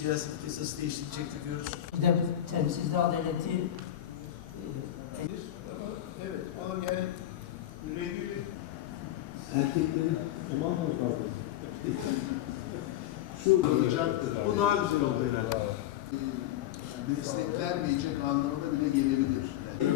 siyaset yasası değiştirecektir diyoruz. Bir de temsilde adaleti e, Evet, ama yani regüle Erkeklerin tamam mı kaldı? Şu olacaktır. Bu daha güzel oldu herhalde. desteklenmeyecek anlamına bile gelebilir. Yani.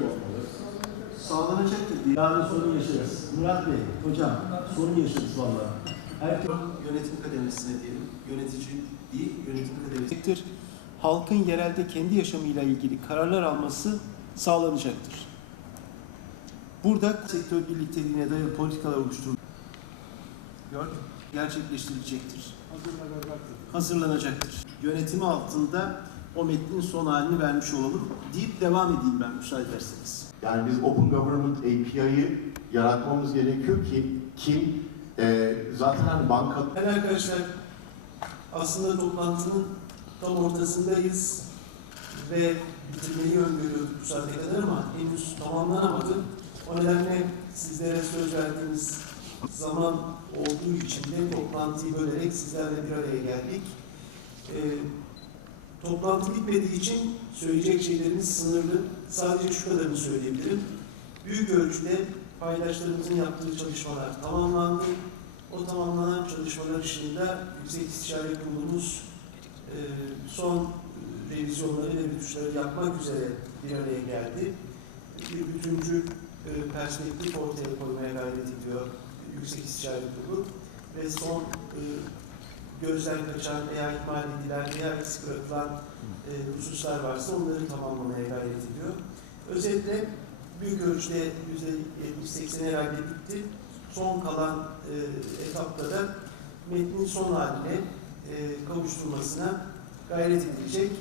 sağlanacaktır diye. Yarın sorun yaşarız. Murat Bey, hocam sorun yaşarız vallahi. Erkek Yönetim kademesine diyelim. Yönetici değil, yönetim kademesi. Halkın yerelde kendi yaşamıyla ilgili kararlar alması sağlanacaktır. Burada sektör birlikteliğine dayalı politikalar oluşturulur. Gerçekleştirilecektir. Hazırlanacaktır. Yönetimi altında o metnin son halini vermiş olalım deyip devam edeyim ben müsaade ederseniz. Yani biz Open Government API'yi yaratmamız gerekiyor ki kim e, zaten hani banka Evet arkadaşlar, aslında toplantının tam ortasındayız ve bitirmeyi öngörüyorduk bu saate kadar ama henüz tamamlanamadı. O nedenle sizlere söz verdiğimiz zaman olduğu için de toplantıyı bölerek sizlerle bir araya geldik. Ee, toplantı bitmediği için söyleyecek şeylerimiz sınırlı. Sadece şu kadarını söyleyebilirim. Büyük ölçüde paydaşlarımızın yaptığı çalışmalar tamamlandı. O tamamlanan çalışmalar ışığında Yüksek İstişare Kurulumuz e, son revizyonları ve bütüşleri yapmak üzere bir araya geldi. Bir bütüncül e, perspektif ortaya koymaya gayret ediyor Yüksek İstişare Kurulu ve son e, gözden kaçan veya ihmal edilen veya eksik bırakılan e, hususlar varsa onları tamamlamaya gayret ediyor. Özetle büyük ölçüde %70-80 herhalde bitti son kalan e, etapta da metnin son haline e, kavuşturmasına gayret edilecek.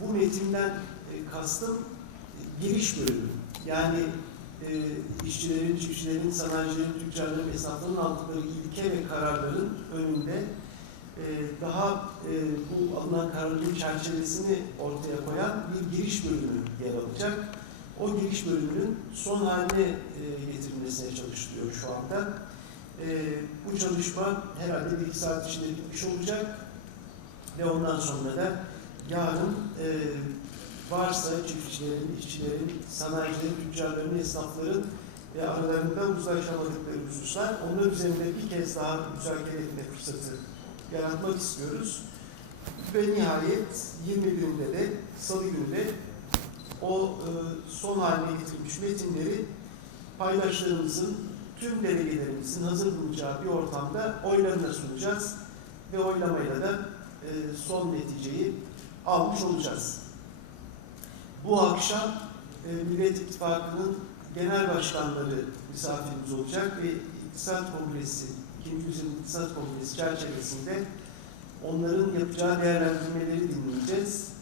Bu metinden e, kastım e, giriş bölümü. Yani e, işçilerin, çiftçilerin, sanayicilerin, tüccarların, esnafların aldıkları ilke ve kararların önünde e, daha e, bu alınan kararların çerçevesini ortaya koyan bir giriş bölümü yer alacak. O giriş bölümünün son haline e, getirilmesine çalışılıyor şu anda. E, bu çalışma herhalde bir iki saat içinde bitmiş olacak ve ondan sonra da yarın e, varsa çiftçilerin, işçilerin, sanayicilerin, tüccarların, esnafların ve aralarında uzlaşamadıkları hususlar onlar üzerinde bir kez daha müzakere etme fırsatı yaratmak istiyoruz. Ve nihayet 20 günde de salı günde o e, son haline getirilmiş metinleri paydaşlarımızın, tüm delegelerimizin hazır bulacağı bir ortamda oylarına sunacağız ve oylamayla da e, son neticeyi almış olacağız. Bu akşam e, Millet İttifakı'nın genel başkanları misafirimiz olacak ve İktisat Kongresi, 2. Yüzyıl İktisat Kongresi çerçevesinde onların yapacağı değerlendirmeleri dinleyeceğiz.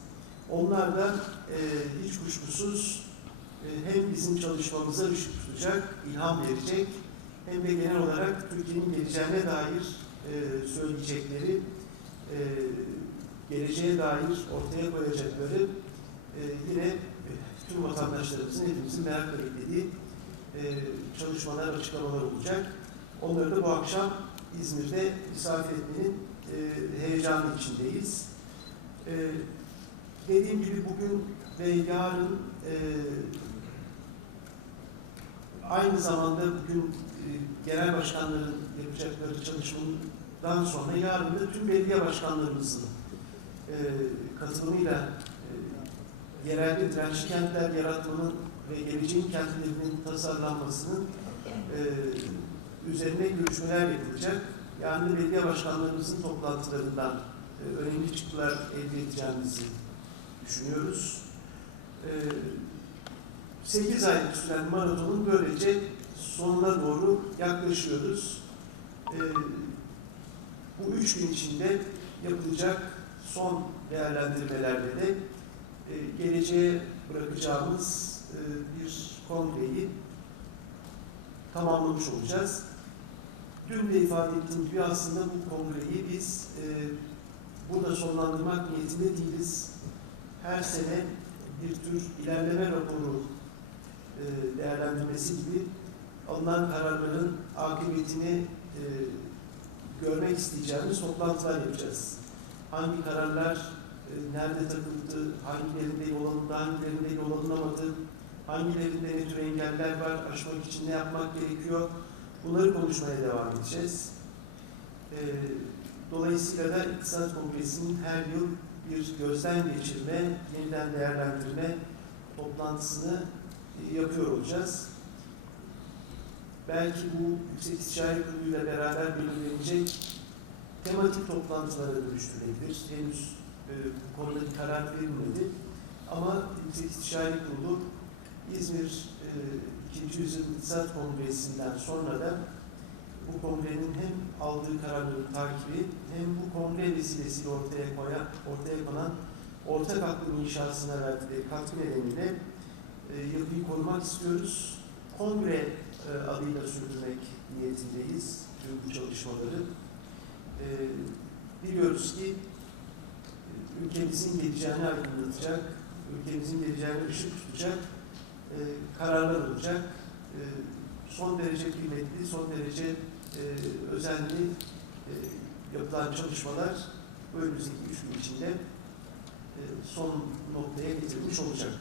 Onlar da e, hiç kuşkusuz e, hem bizim çalışmamıza ışık tutacak, ilham verecek hem de genel olarak Türkiye'nin geleceğine dair e, söyleyecekleri, e, geleceğe dair ortaya koyacakları e, yine tüm vatandaşlarımızın hepimizin merakla beklediği e, çalışmalar, açıklamalar olacak. Onları da bu akşam İzmir'de misafir etmenin e, heyecanı içindeyiz. E, dediğim gibi bugün ve yarın e, aynı zamanda bugün e, genel başkanların yapacakları çalışmadan sonra yarın da tüm belediye başkanlarımızın e, katılımıyla e, yerelde dirençli kentler yaratmanın ve geleceğin kentlerinin tasarlanmasının e, üzerine görüşmeler yapılacak. Yani belediye başkanlarımızın toplantılarından e, önemli çıktılar elde edeceğimizi düşünüyoruz. E, 8 aylık süren maratonun böylece sonuna doğru yaklaşıyoruz. E, bu üç gün içinde yapılacak son değerlendirmelerle de e, geleceğe bırakacağımız e, bir kongreyi tamamlamış olacağız. Dün de ifade ettiğim gibi aslında bu kongreyi biz e, burada sonlandırmak niyetinde değiliz. Her sene bir tür ilerleme raporu e, değerlendirmesi gibi alınan kararların akıbetini e, görmek isteyeceğimiz toplantılar yapacağız. hangi kararlar e, nerede takıldı, hangilerinde yol alındı, hangilerinde yol alınamadı, hangilerinde ne tür engeller var, aşmak için ne yapmak gerekiyor, bunları konuşmaya devam edeceğiz. Dolayısıyla da İktisat Kongresi'nin her yıl bir gözden geçirme, yeniden değerlendirme toplantısını e, yapıyor olacağız. Belki bu Yüksek İstişare Kurulu ile beraber belirlenecek tematik toplantılara dönüştürülebilir. Henüz e, bu konuda bir karar verilmedi. Ama Yüksek İstişare Kurulu İzmir e, 2. Yüzyıl İktisat Kongresi'nden sonra da bu kongrenin hem aldığı kararların takibi hem bu kongre vesilesiyle ortaya koyan, ortaya konan ortak aklın inşasına verdikleri katkı nedeniyle e, yapıyı korumak istiyoruz. Kongre e, adıyla sürdürmek niyetindeyiz tüm bu çalışmaları. E, biliyoruz ki e, ülkemizin geleceğini aydınlatacak, ülkemizin geleceğine ışık tutacak e, kararlar olacak. E, son derece kıymetli, son derece e, özenli e, yapılan çalışmalar önümüzdeki üç gün içinde e, son noktaya getirilmiş olacak.